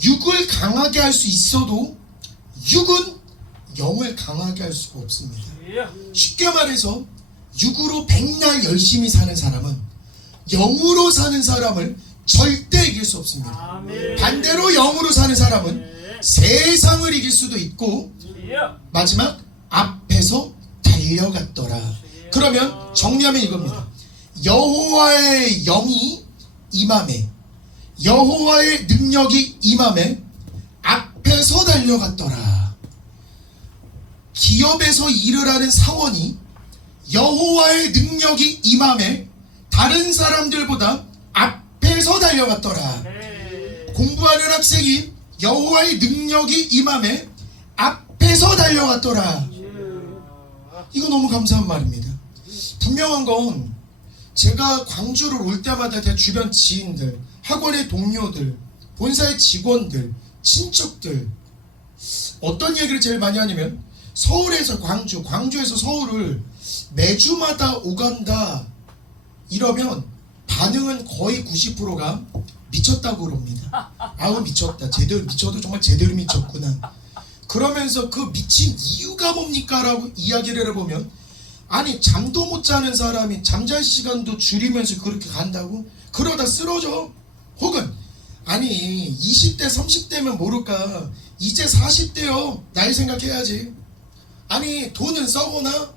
육을 강하게 할 수 있어도 육은 영을 강하게 할 수가 없습니다. 쉽게 말해서 육으로 백날 열심히 사는 사람은 영으로 사는 사람을 절대 이길 수 없습니다. 반대로 영으로 사는 사람은 세상을 이길 수도 있고 마지막 앞에서 달려갔더라. 그러면 정리하면 이겁니다. 여호와의 영이 임함에, 여호와의 능력이 임함에 앞에서 달려갔더라. 기업에서 일을 하는 사원이 여호와의 능력이 임함에 다른 사람들보다 앞에서 달려갔더라. 공부하는 학생이 여호와의 능력이 임함에 앞에서 달려갔더라. 이거 너무 감사한 말입니다. 분명한 건 제가 광주를 올 때마다 제 주변 지인들, 학원의 동료들, 본사의 직원들, 친척들 어떤 얘기를 제일 많이 하냐면 서울에서 광주, 광주에서 서울을 매주마다 오간다 이러면 반응은 거의 90%가 미쳤다고 그럽니다. 아우 미쳤다. 제대로 미쳐도 정말 제대로 미쳤구나. 그러면서 그 미친 이유가 뭡니까? 라고 이야기를 해보면 아니 잠도 못 자는 사람이 잠잘 시간도 줄이면서 그렇게 간다고? 그러다 쓰러져. 혹은 아니 20대 30대면 모를까 이제 40대요. 나이 생각해야지. 아니 돈은 써거나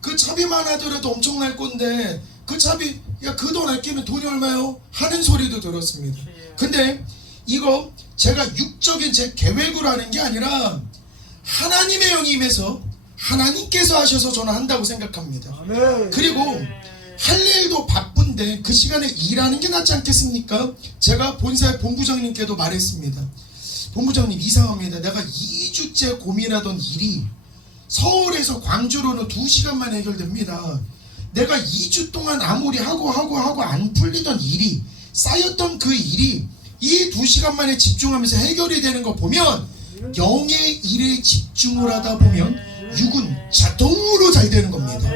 그 차비만 하더라도 엄청날 건데 그 차비 야 그 돈 아끼면 돈이 얼마요? 하는 소리도 들었습니다. 근데 이거 제가 육적인 제 계획으로 하는 게 아니라 하나님의 영이 임해서 하나님께서 하셔서 저는 한다고 생각합니다. 그리고 할 일도 바쁜데 그 시간에 일하는 게 낫지 않겠습니까? 제가 본사의 본부장님께도 말했습니다. 본부장님 이상합니다. 내가 2주째 고민하던 일이 서울에서 광주로는 2시간만 해결됩니다. 내가 2주 동안 아무리 하고 안 풀리던 일이 쌓였던 그 일이 이 2시간 만에 집중하면서 해결이 되는 거 보면 영의 일에 집중을 하다 보면 육은 자동으로 잘 되는 겁니다.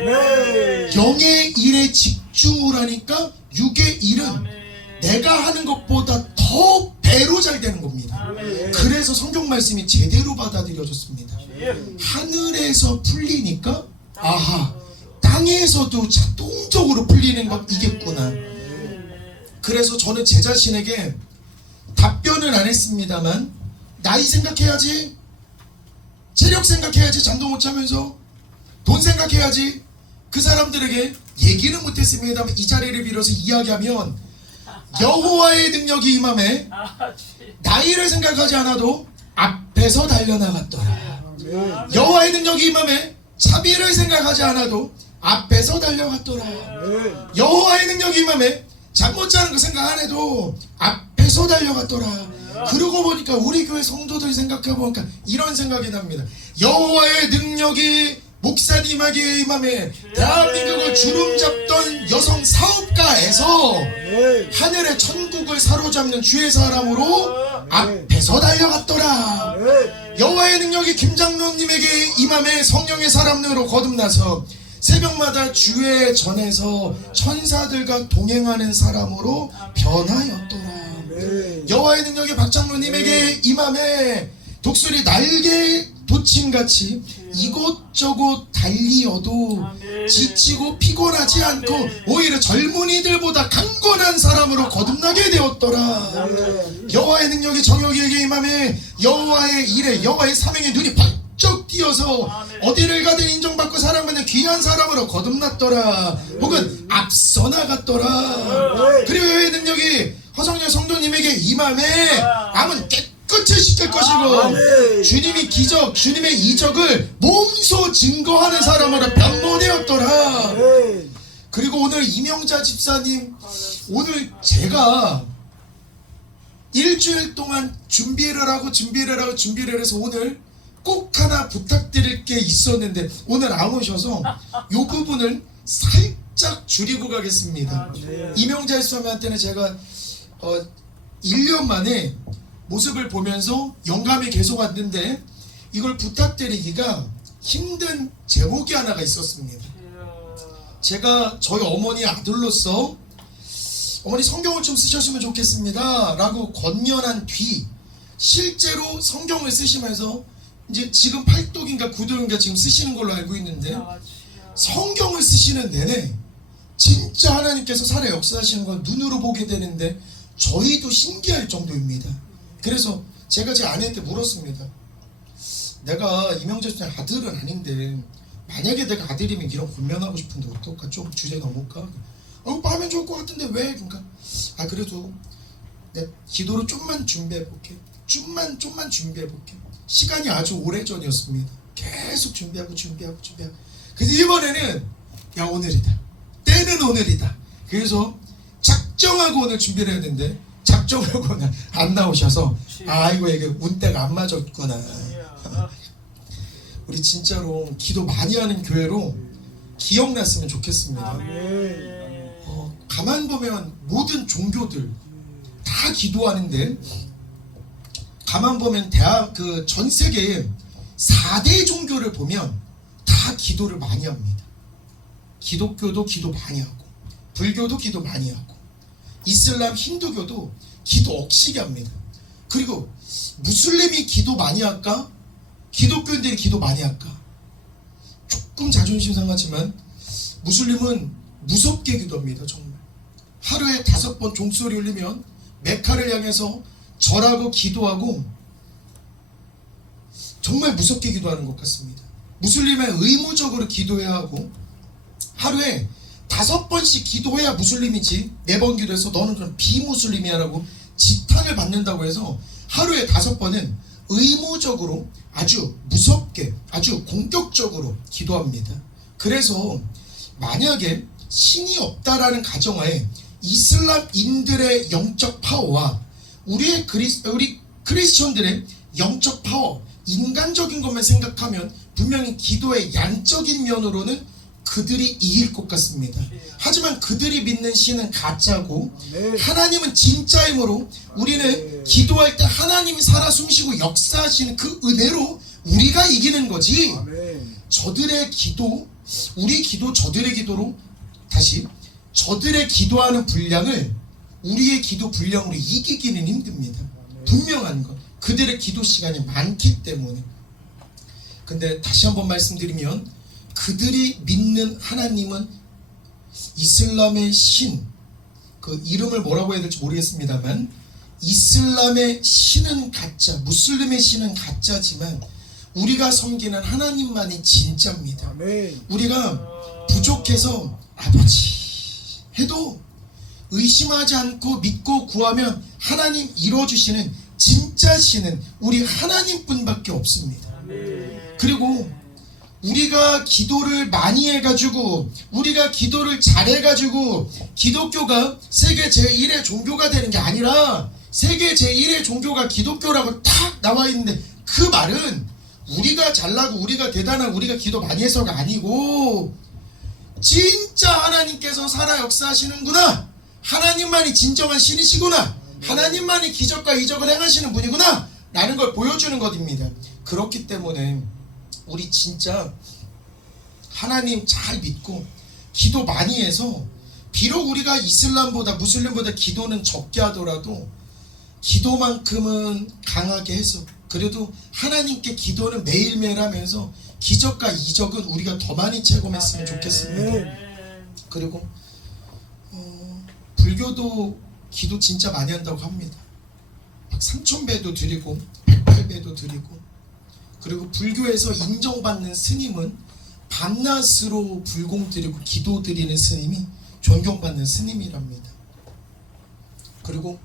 영의 일에 집중을 하니까 육의 일은 내가 하는 것보다 더 배로 잘 되는 겁니다. 그래서 성경 말씀이 제대로 받아들여졌습니다. 하늘에서 풀리니까 아하 땅에서도 자동적으로 풀리는 것 이겠구나. 그래서 저는 제 자신에게 답변은 안 했습니다만 나이 생각해야지, 체력 생각해야지, 잠도 못 자면서 돈 생각해야지. 그 사람들에게 얘기는 못했습니다만 이 자리를 빌어서 이야기하면 여호와의 능력이 임함에 나이를 생각하지 않아도 앞에서 달려나갔더라. 여호와의 능력이 임함에 차비를 생각하지 않아도 앞에서 달려갔더라. 여호와의 능력이 임함에 잠 못 자는 거 생각 안 해도 앞에서 달려갔더라. 그러고 보니까 우리 교회 성도들 생각해 보니까 이런 생각이 납니다. 여호와의 능력이 목사님에게 임함에 대한민국을 주름잡던 여성 사업가에서 하늘의 천국을 사로잡는 주의 사람으로 앞에서 달려갔더라. 여호와의 능력이 김장로님에게 임함에 성령의 사람으로 거듭나서 새벽마다 주의 전에서 천사들과 동행하는 사람으로 변하였더라. 여호와의 능력이 박장로님에게 임함에 독수리 날개 돋침같이 이곳저곳 달리어도 지치고 피곤하지 않고 오히려 젊은이들보다 강건한 사람으로 거듭나게 되었더라. 여호와의 능력이 정욕에게 임함에 여호와의 일에 여호와의 사명에 눈이 번쩍 띄어서 어디를 가든 인정받고 사랑받는 귀한 사람으로 거듭났더라. 혹은 앞서 나갔더라. 그리고 여호와의 능력이 허성녀 성도님에게 임함에 암은 깨끗이 씻길 것이고 주님이 기적, 주님의 이적을 몸소 증거하는 사람으로 변모되었더라. 그리고 오늘 이명자 집사님, 오늘 제가 일주일 동안 준비를 해서 오늘 꼭 하나 부탁드릴 게 있었는데 오늘 안 오셔서 이 부분을 살짝 줄이고 가겠습니다. 이명자 집사님한테는 제가 1년 만에 모습을 보면서 영감이 계속 왔는데 이걸 부탁드리기가 힘든 제목이 하나가 있었습니다. 제가 저희 어머니 아들로서 어머니 성경을 좀 쓰셨으면 좋겠습니다 라고 권면한 뒤 실제로 성경을 쓰시면서 이제 지금 8독인가 9독인가 지금 쓰시는 걸로 알고 있는데 성경을 쓰시는 내내 진짜 하나님께서 살아 역사하시는 걸 눈으로 보게 되는데 저희도 신기할 정도입니다. 그래서 제가 제 아내한테 물었습니다. 내가 이명재 선생 아들은 아닌데 만약에 내가 아들이면 이런 권면하고 싶은데 어떨까? 좀 주제 넘을까? 하면 좋을 것 같은데 왜? 그러니까 그래도 내 기도로 좀만 준비해볼게. 좀만 준비해볼게. 시간이 아주 오래전이었습니다. 계속 준비하고 그래서 이번에는 야 오늘이다. 때는 오늘이다. 그래서 작정하고 오늘 준비를 해야 되는데 작정하고는 안 나오셔서 이거 이게 운때가 안 맞았구나. 우리 진짜로 기도 많이 하는 교회로 기억났으면 좋겠습니다. 가만 보면 모든 종교들 다 기도하는데 가만 보면 전 세계에 4대 종교를 보면 다 기도를 많이 합니다. 기독교도 기도 많이 하고 불교도 기도 많이 하고 이슬람, 힌두교도 기도 억시게 합니다. 그리고 무슬림이 기도 많이 할까? 기독교인들이 기도 많이 할까? 조금 자존심 상하지만 무슬림은 무섭게 기도합니다. 정말 하루에 5번 종소리 울리면 메카를 향해서 절하고 기도하고 정말 무섭게 기도하는 것 같습니다. 무슬림은 의무적으로 기도해야 하고 하루에 5번씩 기도해야 무슬림이지 4번 기도해서 너는 그럼 비무슬림이야 라고 지탄을 받는다고 해서 하루에 5번은 의무적으로 아주 무섭게 아주 공격적으로 기도합니다. 그래서 만약에 신이 없다라는 가정하에 이슬람인들의 영적 파워와 우리 크리스천들의 영적 파워 인간적인 것만 생각하면 분명히 기도의 양적인 면으로는 그들이 이길 것 같습니다. 하지만 그들이 믿는 신은 가짜고 하나님은 진짜이므로 우리는 기도할 때 하나님이 살아 숨쉬고 역사하시는 그 은혜로 우리가 이기는 거지. 저들의 기도, 우리 기도, 저들의 기도로 다시 저들의 기도하는 분량을 우리의 기도 분량으로 이기기는 힘듭니다. 분명한 것. 그들의 기도 시간이 많기 때문에. 근데 다시 한번 말씀드리면 그들이 믿는 하나님은 이슬람의 신, 그 이름을 뭐라고 해야 될지 모르겠습니다만 이슬람의 신은 가짜, 무슬림의 신은 가짜지만 우리가 섬기는 하나님만이 진짜입니다. 우리가 부족해서 아버지 해도 의심하지 않고 믿고 구하면 하나님 이루어주시는 진짜 신은 우리 하나님뿐밖에 없습니다. 그리고 우리가 기도를 많이 해가지고 우리가 기도를 잘해가지고 기독교가 세계 제1의 종교가 되는 게 아니라 세계 제1의 종교가 기독교라고 딱 나와 있는데 그 말은 우리가 잘나고 우리가 대단하고 우리가 기도 많이 해서가 아니고 진짜 하나님께서 살아 역사하시는구나, 하나님만이 진정한 신이시구나, 하나님만이 기적과 이적을 행하시는 분이구나 라는 걸 보여주는 것입니다. 그렇기 때문에 우리 진짜 하나님 잘 믿고 기도 많이 해서 비록 우리가 이슬람보다 무슬림보다 기도는 적게 하더라도 기도만큼은 강하게 해서 그래도 하나님께 기도는 매일매일 하면서 기적과 이적은 우리가 더 많이 체험했으면 좋겠습니다. 그리고 불교도 기도 진짜 많이 한다고 합니다. 3000배도 드리고 108배도 드리고, 그리고 불교에서 인정받는 스님은 밤낮으로 불공 드리고 기도 드리는 스님이 존경받는 스님이랍니다. 그리고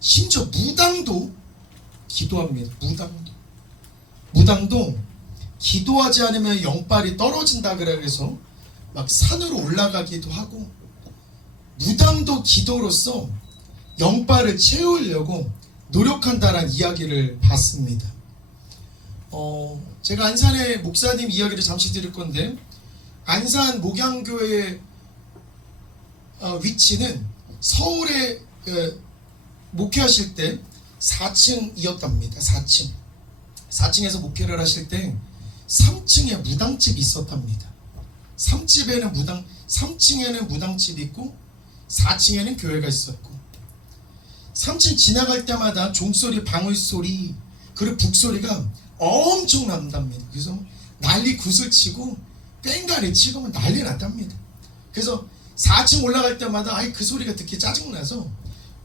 심지어 무당도 기도합니다. 무당도 기도하지 않으면 영빨이 떨어진다 그래서 막 산으로 올라가기도 하고, 무당도 기도로서 영빨을 채우려고 노력한다라는 이야기를 봤습니다. 제가 안산의 목사님 이야기를 잠시 드릴 건데, 안산 목양교회의 위치는 서울에 목회하실 때 4층이었답니다. 4층. 4층에서 목회를 하실 때 3층에 무당집이 있었답니다. 3층에는 무당집이 있고 4층에는 교회가 있었고 3층 지나갈 때마다 종소리, 방울소리, 그리고 북소리가 엄청 난답니다. 그래서 난리 굿을 치고 뺑가리 치고 난리 났답니다. 그래서 4층 올라갈 때마다 아이 그 소리가 듣기 짜증나서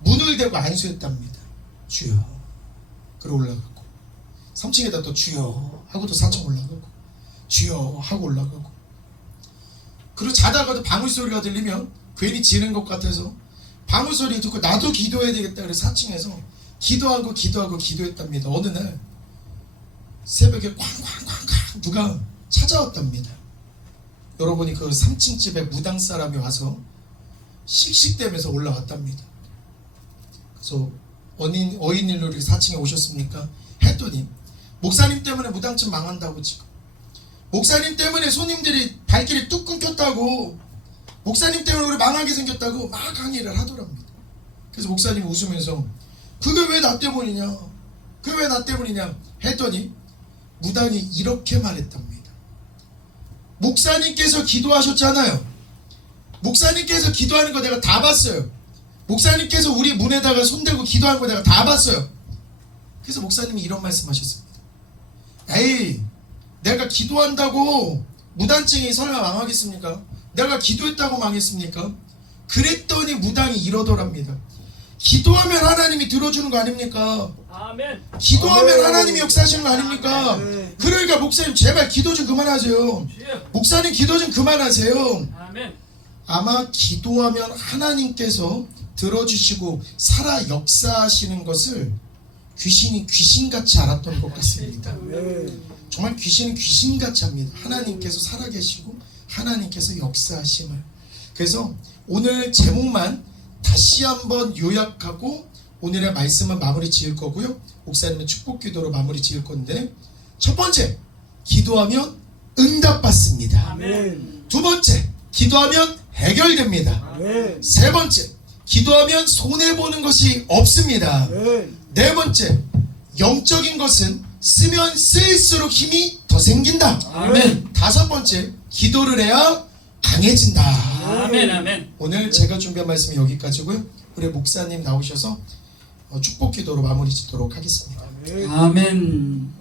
문을 대고 안수했답니다. 주여. 그리고 올라가고 3층에다 또 주여 하고 또 4층 올라가고 주여 하고 올라가고 그리고 자다가도 방울소리가 들리면 괜히 지는 것 같아서 방울소리 듣고 나도 기도해야 되겠다 그래서 4층에서 기도했답니다. 어느 날 새벽에 쾅쾅쾅쾅 누가 찾아왔답니다. 여러분이 그 3층 집에 무당 사람이 와서 씩씩대면서 올라왔답니다. 그래서 어인일로 이렇게 4층에 오셨습니까? 했더니 목사님 때문에 무당집 망한다고 지금 목사님 때문에 손님들이 발길이 뚝 끊겼다고 목사님 때문에 우리 망하게 생겼다고 막 강의를 하더랍니다. 그래서 목사님 웃으면서 그게 왜 나 때문이냐 그게 왜 나 때문이냐 했더니 무당이 이렇게 말했답니다. 목사님께서 기도하셨잖아요. 목사님께서 기도하는 거 내가 다 봤어요. 목사님께서 우리 문에다가 손대고 기도하는 거 내가 다 봤어요. 그래서 목사님이 이런 말씀하셨습니다. 에이 내가 기도한다고 무단증이 설마 망하겠습니까? 내가 기도했다고 망했습니까? 그랬더니 무당이 이러더랍니다. 기도하면 하나님이 들어주는 거 아닙니까? 아멘. 기도하면 아멘. 하나님이 역사하시는 거 아닙니까? 아멘. 그러니까 목사님 제발 기도 좀 그만하세요. 주여. 목사님 기도 좀 그만하세요. 아멘. 아마 기도하면 하나님께서 들어주시고 살아 역사하시는 것을 귀신이 귀신같이 알았던 것 같습니다. 아멘. 정말 귀신은 귀신같이 합니다. 하나님께서 살아계시고 하나님께서 역사하심을. 그래서 오늘 제목만 다시 한번 요약하고 오늘의 말씀은 마무리 지을 거고요. 목사님은 축복 기도로 마무리 지을 건데 첫 번째, 기도하면 응답받습니다. 아멘. 두 번째, 기도하면 해결됩니다. 아멘. 세 번째, 기도하면 손해보는 것이 없습니다. 아멘. 네 번째, 영적인 것은 쓰면 쓸수록 힘이 더 생긴다. 아멘. 다섯 번째, 기도를 해야 강해진다. 아멘. 아멘. 오늘 제가 준비한 말씀이 여기까지고요. 우리 목사님 나오셔서 축복 기도로 마무리 짓도록 하겠습니다. 아멘. 아멘.